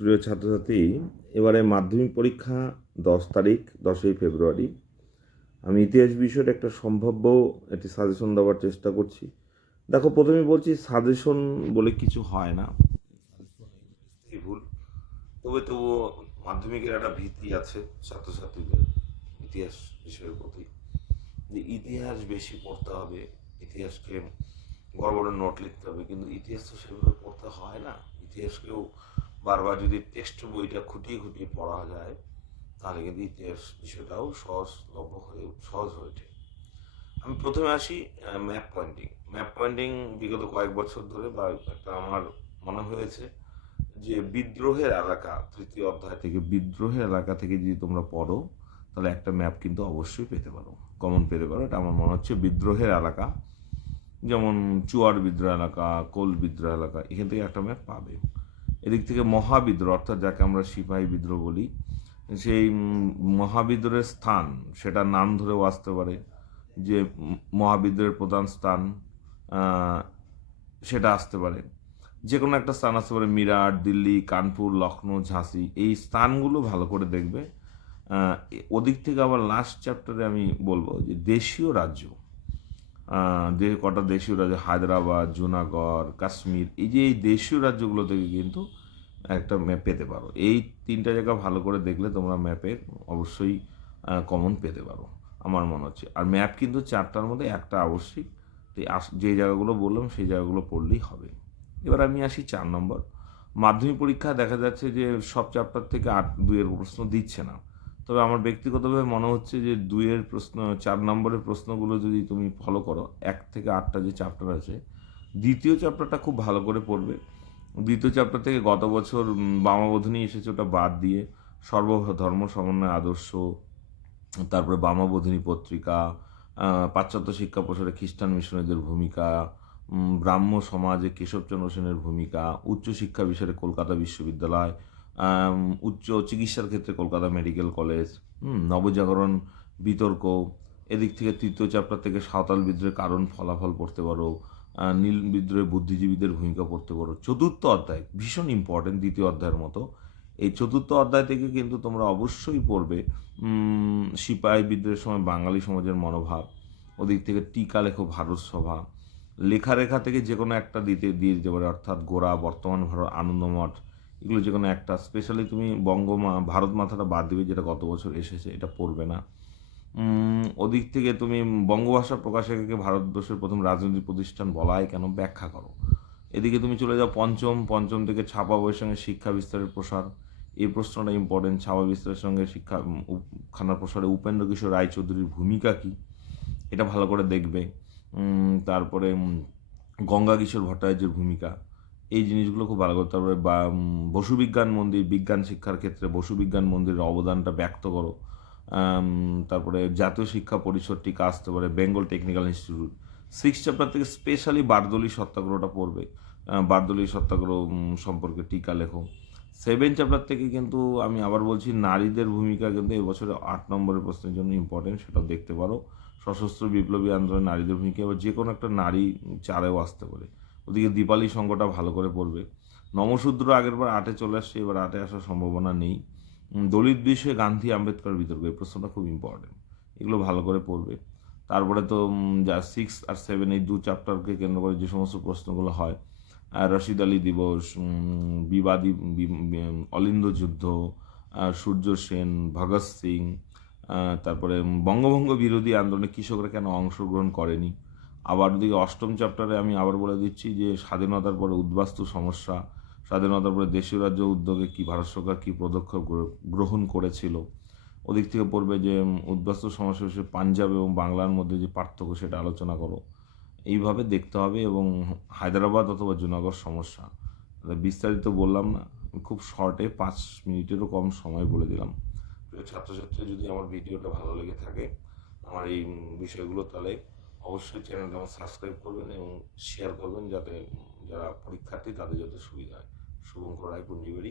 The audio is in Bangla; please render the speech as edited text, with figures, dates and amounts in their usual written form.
প্রিয় ছাত্রছাত্রী, এবারে মাধ্যমিক পরীক্ষা 10 তারিখ, 10ই ফেব্রুয়ারি। আমি ইতিহাস বিষয়ের একটা সম্ভাব্য একটি সাজেশন দেওয়ার চেষ্টা করছি। দেখো, প্রথমে বলছি সাজেশন বলে কিছু হয় না, ভুল। তবুও মাধ্যমিকের একটা ভীতি আছে ছাত্রছাত্রীদের ইতিহাস বিষয়ের প্রতি, যে ইতিহাস বেশি পড়তে হবে, ইতিহাসকে বড় বড় নোট লিখতে হবে, কিন্তু ইতিহাস তো সেভাবে পড়তে হয় না। ইতিহাসকেও বারবার যদি টেক্সট বইটা খুঁটিয়ে খুঁটিয়ে পড়া যায়, তাহলে কিন্তু ইতিহাস বিষয়টাও সহজ হয়ে ওঠে। আমি প্রথমে আসি ম্যাপ পয়েন্টিং বিগত কয়েক বছর ধরে বা একটা আমার মনে হয়েছে যে বিদ্রোহের এলাকা, তৃতীয় অধ্যায় থেকে বিদ্রোহের এলাকা থেকে যদি তোমরা পড়ো, তাহলে একটা ম্যাপ কিন্তু অবশ্যই পেতে পারো, কমন পেতে পারো। এটা আমার মনে হচ্ছে বিদ্রোহের এলাকা, যেমন চুয়ার বিদ্রোহ এলাকা, কোল বিদ্রোহ এলাকা, এখান থেকে একটা ম্যাপ পাবে। এদিক থেকে মহাবিদ্রোহ, অর্থাৎ যাকে আমরা সিপাহী বিদ্রোহ বলি, সেই মহাবিদ্রোহের স্থান, সেটা নাম ধরেও আসতে পারে, যে মহাবিদ্রোহের প্রধান স্থান সেটা আসতে পারে। যে কোনো একটা স্থান আসতে পারে, মিরাট, দিল্লি, কানপুর, লখনৌ, ঝাঁসি, এই স্থানগুলো ভালো করে দেখবে। ওদিক থেকে আবার লাস্ট চ্যাপ্টারে আমি বলবো যে দেশীয় রাজ্য, কটা দেশীয় রাজ্য, হায়দ্রাবাদ, জুনাগড়, কাশ্মীর, এই দেশীয় রাজ্যগুলো থেকে কিন্তু একটা ম্যাপ পেতে পারো। এই তিনটা জায়গা ভালো করে দেখলে তোমরা ম্যাপে অবশ্যই কমন পেতে পারো আমার মনে হচ্ছে। আর ম্যাপ কিন্তু 4টার মধ্যে একটা আবশ্যিক, যে জায়গাগুলো বললাম সেই জায়গাগুলো পড়লেই হবে। এবার আমি আসি 4 নম্বর। মাধ্যমিক পরীক্ষা দেখা যাচ্ছে যে সব চ্যাপ্টার থেকে 2-এর প্রশ্ন দিচ্ছে না। তবে আমার ব্যক্তিগতভাবে মনে হচ্ছে যে 2-এর প্রশ্ন, 4 নম্বরের প্রশ্নগুলো যদি তুমি ফলো করো, 1 থেকে 8টা যে চ্যাপ্টার আছে, দ্বিতীয় চ্যাপ্টারটা খুব ভালো করে পড়বে। দ্বিতীয় চ্যাপ্টার থেকে গত বছর বামাবোধিনী এসেছে, ওটা বাদ দিয়ে সর্বধর্ম সমন্বয় আদর্শ, তারপরে বামাবোধিনী পত্রিকা, পাশ্চাত্য শিক্ষা প্রসারে খ্রিস্টান মিশনারিদের ভূমিকা, ব্রাহ্ম সমাজে কেশবচন্দ্র সেনের ভূমিকা, উচ্চশিক্ষা বিষয়ে কলকাতা বিশ্ববিদ্যালয়, উচ্চ চিকিৎসার ক্ষেত্রে কলকাতা মেডিকেল কলেজ, নবজাগরণ বিতর্ক। এদিক থেকে তৃতীয় চ্যাপ্টার থেকে সাঁওতাল বিদ্রোহের কারণ ফলাফল পড়তে পারো, নীল বিদ্রোহে বুদ্ধিজীবীদের ভূমিকা পড়তে পারো। চতুর্থ অধ্যায় ভীষণ ইম্পর্টেন্ট, দ্বিতীয় অধ্যায়ের মতো। এই চতুর্থ অধ্যায় থেকে কিন্তু তোমরা অবশ্যই পড়বে সিপাহী বিদ্রোহের সময় বাঙালি সমাজের মনোভাব। ওদিক থেকে টিকা লেখো ভারত সভা, লেখারেখা থেকে যে কোনো একটা দিয়ে দিতে পারে, অর্থাৎ গোরা, বর্তমান ভারত, আনন্দমঠ, এগুলো যে কোনো একটা। স্পেশালি তুমি ভারত মাথাটা বাদ দিবে, যেটা গত বছর এসেছে, এটা পড়বে না। ওদিক থেকে তুমি বঙ্গভাষা প্রকাশকে ভারতবর্ষের প্রথম রাজনৈতিক প্রতিষ্ঠান বলা হয় কেন, ব্যাখ্যা করো। এদিকে তুমি চলে যাও পঞ্চম থেকে ছাপা বইয়ের সঙ্গে শিক্ষা বিস্তারের প্রসার। এই প্রশ্নটা ইম্পর্টেন্ট, ছাপা বিস্তারের সঙ্গে শিক্ষা খানার প্রসারে উপেন্দ্র কিশোর রায়চৌধুরীর ভূমিকা কী, এটা ভালো করে দেখবে। তারপরে গঙ্গা কিশোর ভট্টাচার্যের ভূমিকা, এই জিনিসগুলো খুব ভালো করে। তারপরে বসু বিজ্ঞান মন্দির, বিজ্ঞান শিক্ষার ক্ষেত্রে বসু বিজ্ঞান মন্দিরের অবদানটা ব্যক্ত করো। তারপরে জাতীয় শিক্ষা পরিষদ টিকা আসতে পারে, বেঙ্গল টেকনিক্যাল ইনস্টিটিউট। 6 চ্যাপ্টার থেকে স্পেশালি বারদৌলি সত্যাগ্রহটা পড়বে, বারদৌলি সত্যাগ্রহ সম্পর্কে টিকা লেখো। 7 চ্যাপ্টার থেকে কিন্তু আমি আবার বলছি, নারীদের ভূমিকা কিন্তু এবছরে 8 নম্বরের প্রশ্নের জন্য ইম্পর্টেন্ট, সেটাও দেখতে পারো। সশস্ত্র বিপ্লবী আন্দোলনে নারীদের ভূমিকা, এবার যে কোনো একটা নারী 4এও আসতে পারে। ওদিকে দীপালি সংঘটা ভালো করে পড়বে। নমশূদ্র আগের বার 8-এ চলে আসছে, এবার 8-এ আসার সম্ভাবনা নেই। দলিত বিষয়ে গান্ধী আম্বেদকর বিতর্ক, এই প্রশ্নটা খুব ইম্পর্টেন্ট, এগুলো ভালো করে পড়বে। তারপরে তো যা 6 আর 7, এই 2 চ্যাপ্টারকে কেন্দ্র করে যে সমস্ত প্রশ্নগুলো হয়, রশিদ আলী দিবস, বিবাদী অলিন্দ যুদ্ধ, সূর্য সেন, ভগৎ সিং, তারপরে বঙ্গভঙ্গ বিরোধী আন্দোলনে কৃষকরা কেন অংশগ্রহণ করেনি। আবার ওদিকে 8ম চ্যাপ্টারে আমি আবার বলে দিচ্ছি যে স্বাধীনতার পরে উদ্বাস্তু সমস্যা, স্বাধীনতার পরে দেশীয় রাজ্য উদ্যোগে কি ভারত সরকার কী পদক্ষেপ গ্রহণ করেছিল। ওদিক থেকে পড়বে যে উদ্বাস্তু সমস্যা হিসেবে পাঞ্জাব এবং বাংলার মধ্যে যে পার্থক্য, সেটা আলোচনা করো। এইভাবে দেখতে হবে। এবং হায়দ্রাবাদ অথবা জুনাগড় সমস্যা, বিস্তারিত বললাম না, খুব শর্টে 5 মিনিটেরও কম সময় বলে দিলাম। প্রিয় ছাত্রছাত্রী, যদি আমার ভিডিওটা ভালো লেগে থাকে, আমার এই বিষয়গুলো, তাহলে অবশ্যই চ্যানেলটা আমার সাবস্ক্রাইব করবেন এবং শেয়ার করবেন, যাতে যারা পরীক্ষার্থী তাদের যাতে সুবিধা হয়। শুভঙ্কর রায়, পুঞ্জিবাড়ি।